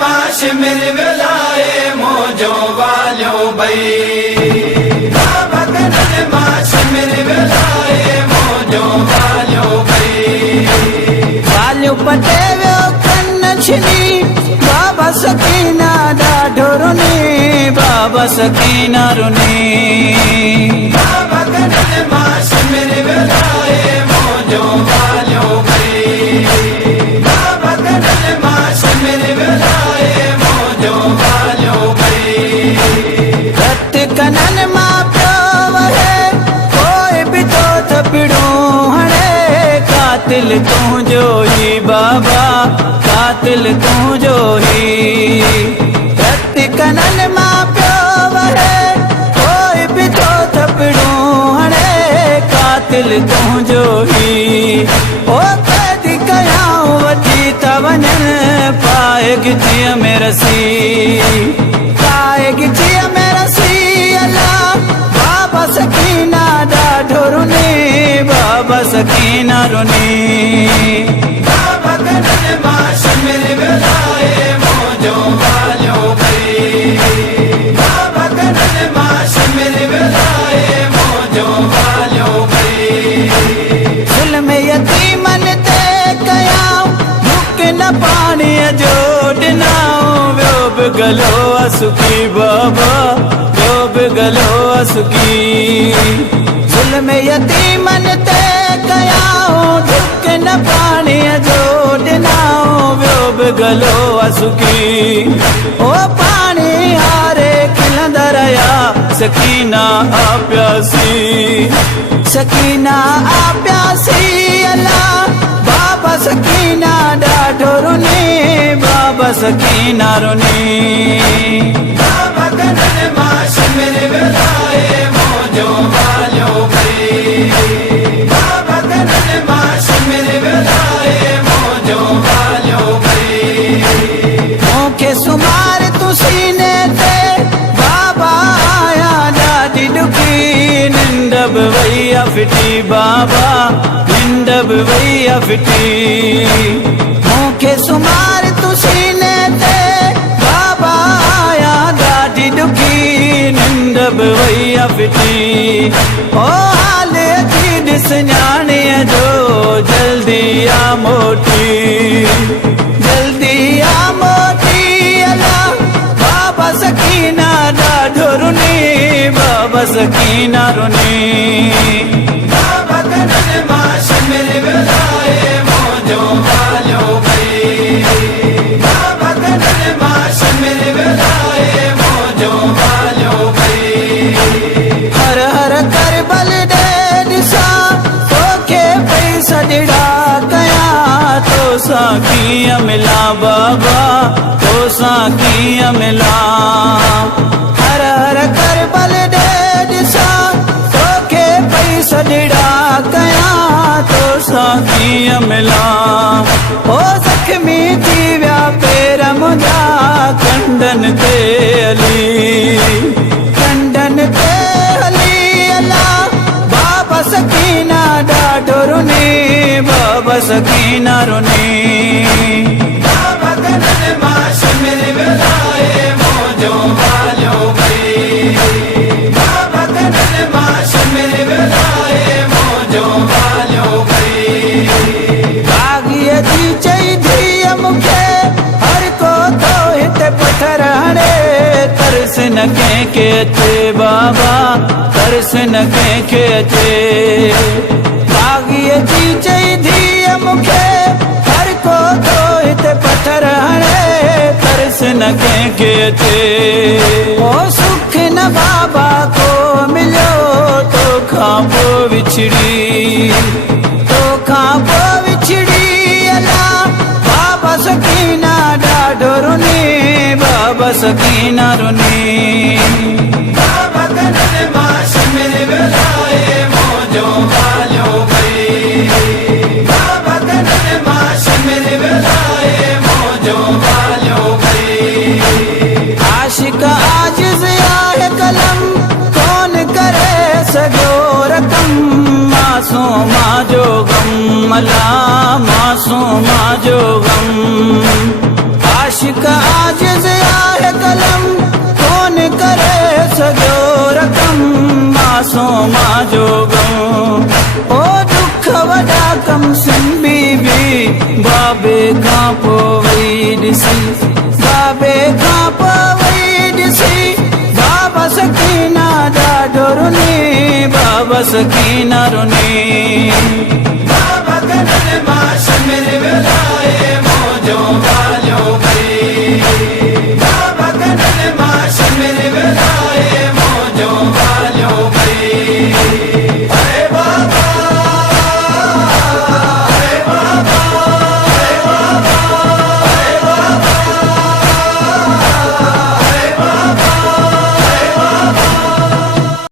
माशिमिर विलाए मोजो वालियो भई बाबा कनन माशिमिर विलाए मोजो वालियो भई वालियो पटे वियो कन छिनी बाबा सकीना ॾाढो रुनी बाबा सकीना रुनी बाबा कनन माशिमिर विलाए मोजो वालियो भई बाबा कनन माशिमिर विलाए मोजो वालियो भई रत कनन मां पियो वहे कोई बि तो थपिड़ो हणे कातिल तुंहिंजो ही बाबा कातिल तुंहिंजो ही रत कनन मां पियो वहे कोई बि तो थपिड़ो हणे कातिल तुंहिंजो ही ओ कैदी कयाऊं वठी था वञनि पाए गिचीअ में रसी पाए गिचीअ में रसी अला बाबा सकीना ॾाढो रुनी बाबा सकीना रुनी बाबा कनन माशिमिर विलाए मोजो वालियो भई बाबा कनन माशिमिर विलाए मोजो वालियो भई ज़ुल्म यतीमन ते कयाऊं मुक न पाणीअ जो ॾिनाऊं वियो बि गलो असुकी बाबा वियो बि गलो असुकी ज़ुल्म यतीमन ते कयाऊं मुक न पाणीअ जो ॾिनाऊं वियो बि गलो असुकी ओ पाणी हारे खिलंदा रहिया सकीना आ प्यासी सकीना आ प्यासी अला बाबा सकीना ॾाढो रुनी बाबा सकीना रुनी बाबा कनन माशिमिर विलाए मोजो वालियो भई बाबा कनन माशिमिर विलाए मोजो वालियो भई मूंखे सुमार तूं सीने ते बाबा आया ॾाढी ॾुखी निंड बि वई आहे फिटी बाबा निंड बि वई आहे फिटी मूंखे सुमार तूं सीने ते बाबा आया ॾाढी ॾुखी निंड बि वई आहे फिटी ओ हाल अची ॾिस न्याणीअ जो जल्दी आ मोटी जल्दी आ मोटी अला बाबा सकीना ॾाढो रुनी बाबा सकीना रुनी बाबा कनन माशिमिर विलाए मोजो वालियो भई बाबा कनन माशिमिर विलाए मोजो वालियो भई हर हर कर बल ॾे ॾिसां तोखे पई सॾड़ा कयां तोसां कीअं मिलां बाबा तोसां कीअं मिलां हर हर कर बल ॾे ॾिसां तोखे पई सॾड़ा कयां तोसां कीअं मिलां ओ ज़ख़्मी थी विया पेर मुंहिंजा कंडन ते हली कंडन ते हली अला बाबा सकीना ॾाढो रुनी बाबा सकीना रुनी बाबा कनन माशिमिर विलाए मोजो वालियो भई बाबा कनन माशिमिर विलाए मोजो वालियो भई बाग़ीअ जी चई धीअ मूंखे हर को थो हिते पथर हणे तरस न कंहिंखे अचे बाबा तरस न कंहिंखे अचे बाग़ीअ जी चई धीअ मूंखे हर को थो हिते पथर हणे तरस न कंहिंखे अचे ओ सुख न बाबा को मिलियो तोखां पोइ विछड़ी तोखां पोइ विछड़ी अला बाबा सकीना ॾाढो रुनी बाबा सकीना रुनी बाबा कनन माशिमिर विलाए मोजो वालियो भई बाबा कनन माशिमिर विलाए मोजो वालियो भई आशिक आजिज़ आहे कलम कौन करे सघियो रकम मासूमा जो गम मला मासूमा जो गम आशिक ॾिसी बाबे खां पवई ॾिसी बाबा सकीना ॾाढो रुनी बाबा सकीना रुनी